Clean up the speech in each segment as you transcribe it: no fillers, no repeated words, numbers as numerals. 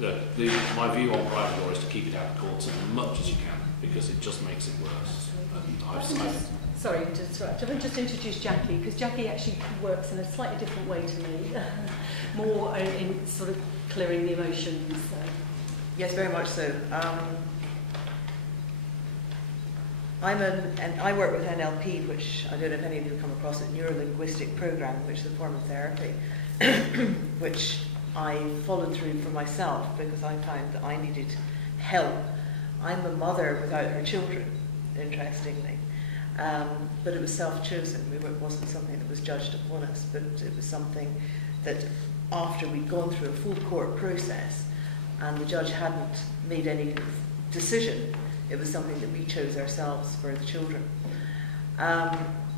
My view on private law is to keep it out of courts as much as you can, because it just makes it worse. And sorry to interrupt. I want to just introduce Jackie, because Jackie actually works in a slightly different way to me, more in sort of clearing the emotions. Yes, very much so. I work with NLP, which I don't know if any of you have come across it, Neuro-Linguistic Program, which is a form of therapy, which I followed through for myself because I found that I needed help. I'm a mother without her children, interestingly, but it was self-chosen. It wasn't something that was judged upon us, but it was something that after we'd gone through a full court process and the judge hadn't made any decision, it was something that we chose ourselves for the children.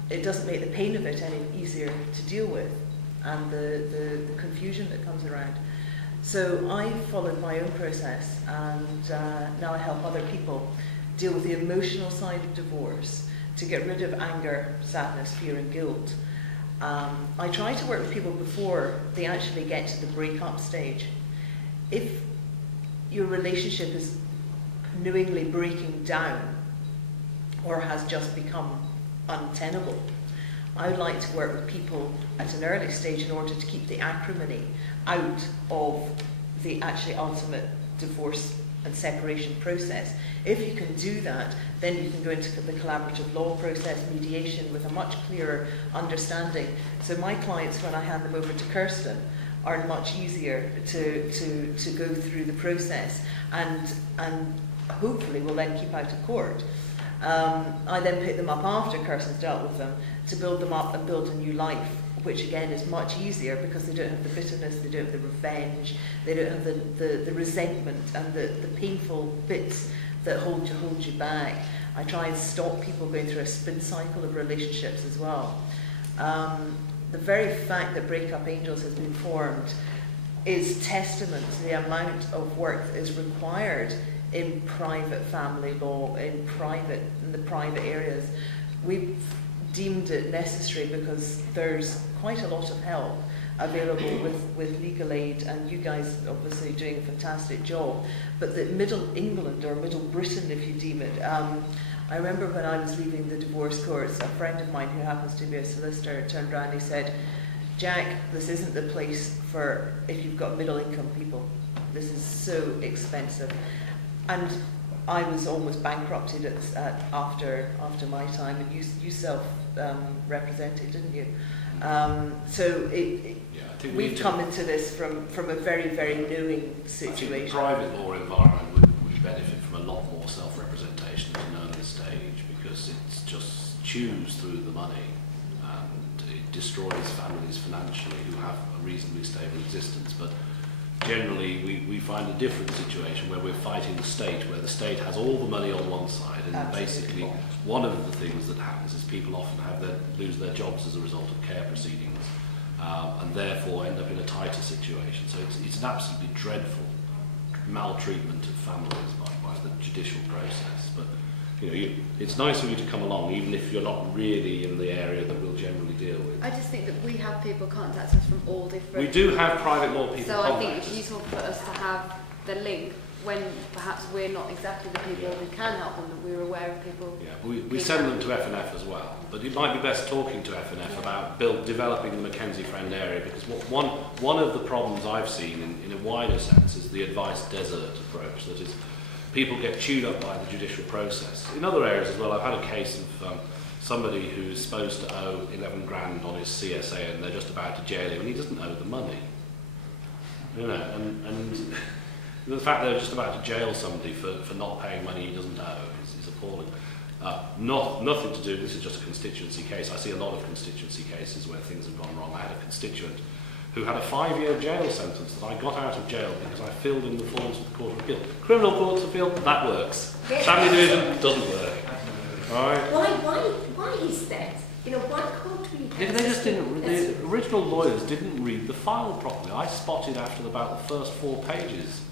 It doesn't make the pain of it any easier to deal with, and the confusion that comes around. So I followed my own process, and now I help other people deal with the emotional side of divorce to get rid of anger, sadness, fear and guilt. I try to work with people before they actually get to the breakup stage. If your relationship is knowingly breaking down or has just become untenable, I would like to work with people at an early stage in order to keep the acrimony out of the actually ultimate divorce and separation process. If you can do that, then you can go into the collaborative law process, mediation, with a much clearer understanding. So my clients, when I hand them over to Kirsten, are much easier to go through the process, and hopefully will then keep out of court. I then pick them up after Kirsten's dealt with them to build them up and build a new life, which again is much easier because they don't have the bitterness, they don't have the revenge, they don't have the resentment and the painful bits that hold you back. I try and stop people going through a spin cycle of relationships as well. The very fact that Breakup Angels has been formed is testament to the amount of work that is required in private family law, in the private areas. We've deemed it necessary because there's quite a lot of help available with legal aid, and you guys obviously doing a fantastic job. But the Middle England, or Middle Britain if you deem it, I remember when I was leaving the divorce courts, a friend of mine who happens to be a solicitor turned around and he said, "Jack, this isn't the place for if you've got middle income people. This is so expensive." And I was almost bankrupted after my time, and you self-represented, didn't you? So we've come into this from a very, very knowing situation. I think the private law environment would benefit from a lot more self-representation at an early stage, because it's just chews through the money and it destroys families financially who have a reasonably stable existence. But generally, we find a different situation where we're fighting the state, where the state has all the money on one side, and basically one of the things that happens is people often lose their jobs as a result of care proceedings, and therefore end up in a tighter situation. So it's an absolutely dreadful maltreatment of families by the judicial process. But it's nice of you to come along, even if you're not really in the area that we'll generally deal with. I just think that we have people contact us from all different... We do have private law people so contact us. I think it's useful for us to have the link when perhaps we're not exactly the people who can help them, that we're aware of people... Yeah, we send them to FNF as well, but it might be best talking to FNF about developing the Mackenzie Friend area, because one of the problems I've seen in a wider sense is the advice desert approach, that is, people get chewed up by the judicial process. In other areas as well, I've had a case of somebody who's supposed to owe 11 grand on his CSA and they're just about to jail him, and he doesn't owe the money. And the fact they're just about to jail somebody for not paying money he doesn't owe is appalling. Nothing to do, this is just a constituency case. I see a lot of constituency cases where things have gone wrong. I had a constituent who had a 5-year jail sentence that I got out of jail because I filled in the forms with the Court of Appeal. Criminal Courts of Appeal, that works. Family Division doesn't work. All right? Why is that? Why can't we have... They just didn't. The original lawyers didn't read the file properly. I spotted after about the first 4 pages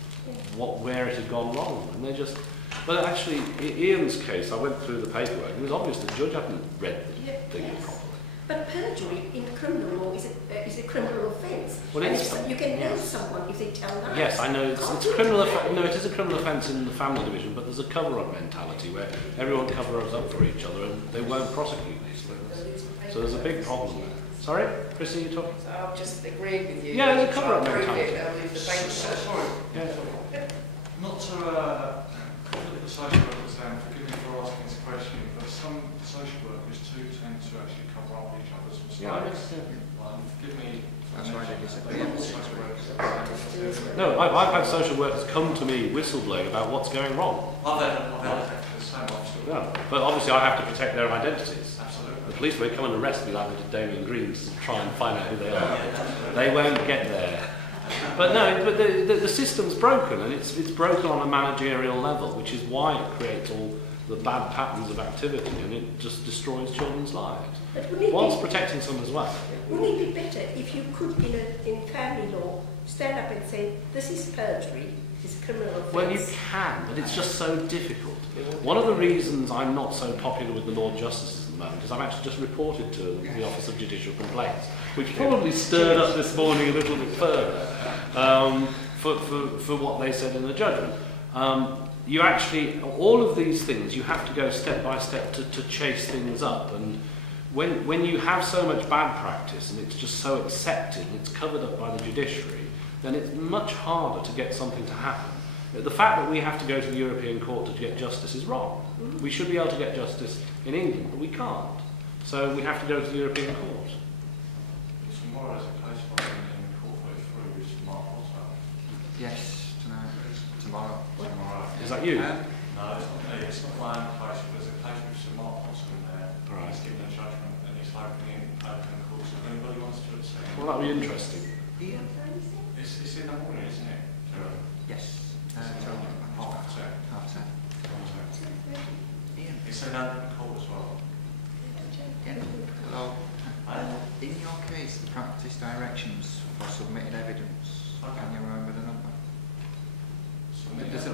where it had gone wrong, and they just... But actually, Ian's case, I went through the paperwork. It was obvious the judge hadn't read the thing properly. But perjury in criminal law is a criminal offence. Well, and it's- you can nail someone if they tell lies. Yes, I know it's a criminal offence. No, it is a criminal offence in the family division, but there's a cover-up mentality where everyone covers up for each other and they won't prosecute these things. So there's a big problem there. Sorry, Chrissy, you talking? I'm just agreeing with you. Yeah, the cover-up I'll prove mentality. it, I'll leave the bank. Sorry, Yeah. not to conflict the social workers down, forgive me for asking this question, but some social workers too tend to actually cover up each other's mistakes. Forgive me. That's why they disagree. Social workers. No, I've had social workers come to me whistleblowing about what's going wrong. I've had the same option. Yeah. But obviously I have to protect their identities. Absolutely. The police won't come and arrest me like they did Damien Green to try and find out who they are. They won't get there. But no, but the system's broken, and it's broken on a managerial level, which is why it creates all the bad patterns of activity, and it just destroys children's lives. But wouldn't it Whilst be- protecting some as well. Wouldn't it be better if you could, in family law, stand up and say, this is perjury, this is criminal offence? Well, you can, but it's just so difficult. One of the reasons I'm not so popular with the Lord Justices at the moment is I've actually just reported to them the Office of Judicial Complaints, which probably stirred up this morning a little bit further for what they said in the judgment. You actually, all of these things, you have to go step by step to chase things up. And when you have so much bad practice and it's just so accepted and it's covered up by the judiciary, then it's much harder to get something to happen. The fact that we have to go to the European Court to get justice is wrong. We should be able to get justice in England, but we can't. So we have to go to the European Court. Tomorrow is a case file in Court 33 with Mark Oswald. Yes, tonight. Tomorrow. Is that you? No, it's not me. It's not my own case. But there's a case with Sir Mark Oswald there. Right. He's given a judgment and he's opening court. So if anybody wants to attend, Well, that'd be interesting. it's in the morning, isn't it? Yes. Half 10. Half 10. Ian. It's in open court as well. Ian. Hello. In your case, the practice directions for submitted evidence, can you remember the number? There's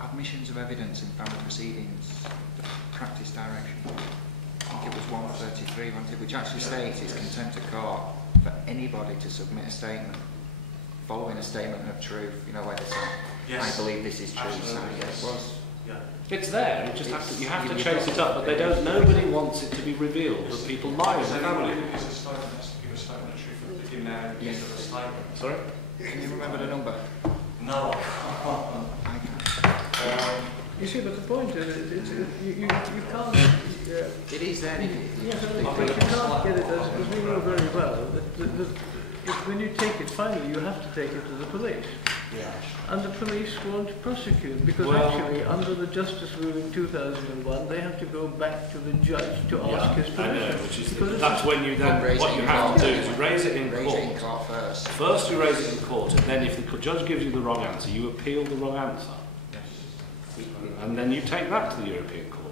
admissions of evidence in family proceedings, the practice direction. I think it was 133, wasn't it, which actually states it's contempt of court for anybody to submit a statement following a statement of truth, you know, where they say, Yes. I believe this is true, so Absolutely. yes, it was. Yeah. It's there. You just have to. You have to You've chase got it up, but they don't. Nobody wants it to be revealed that people lie in the So family. anybody who gives a statement has to give a statement of truth at the beginning and the end of the statement. Sorry. Can you remember the number? No, I can't. You see, but the point is, you can't. It is there. Yes, but you can't get it, as we know very well, when you take it, finally you have to take it to the police. yeah. And the police won't prosecute, because Well- actually, under the Justice Rule in 2001, they have to go back to the judge to ask his I permission. know, which is Because that's when you then Raise what it you in have to court. do is you raise it in Raise it in court. court first. First, you raise it in court, and then if the judge gives you the wrong answer, you appeal the wrong answer, and then you take that to the European Court.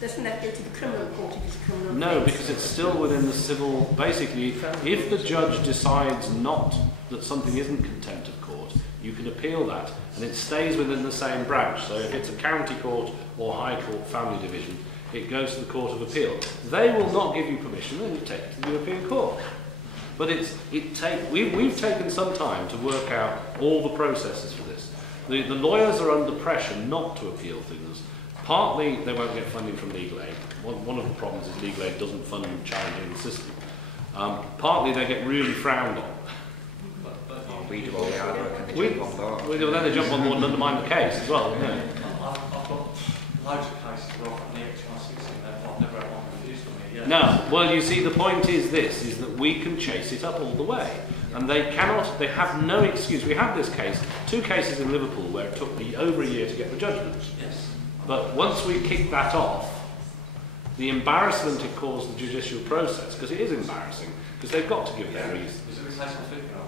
Doesn't that go to the criminal court if it's a criminal No, offence? because it's still within the civil. Basically, if the judge decides not that something isn't contempt of court, you can appeal that, and it stays within the same branch. So if it's a county court or high court family division, it goes to the Court of Appeal. They will not give you permission, and you take it to the European Court. But we've taken some time to work out all the processes for this. The lawyers are under pressure not to appeal things. Partly they won't get funding from legal aid. One of the problems is legal aid doesn't fund challenging the system. Partly they get really frowned on. We do all the hard work and they We, jump on board. well, then they jump on board and undermine the case as well, don't they? I've got loads of cases where I've got the X160 and I've never had one refused on me yet. No, well, you see, the point is this, is that we can chase it up all the way. And they cannot, they have no excuse. We had this case, 2 cases in Liverpool where it took me over a year to get the judgment. Yes. But once we kicked that off, the embarrassment it caused the judicial process, because it is embarrassing, because they've got to give their reasons. Is it the case I'm thinking of?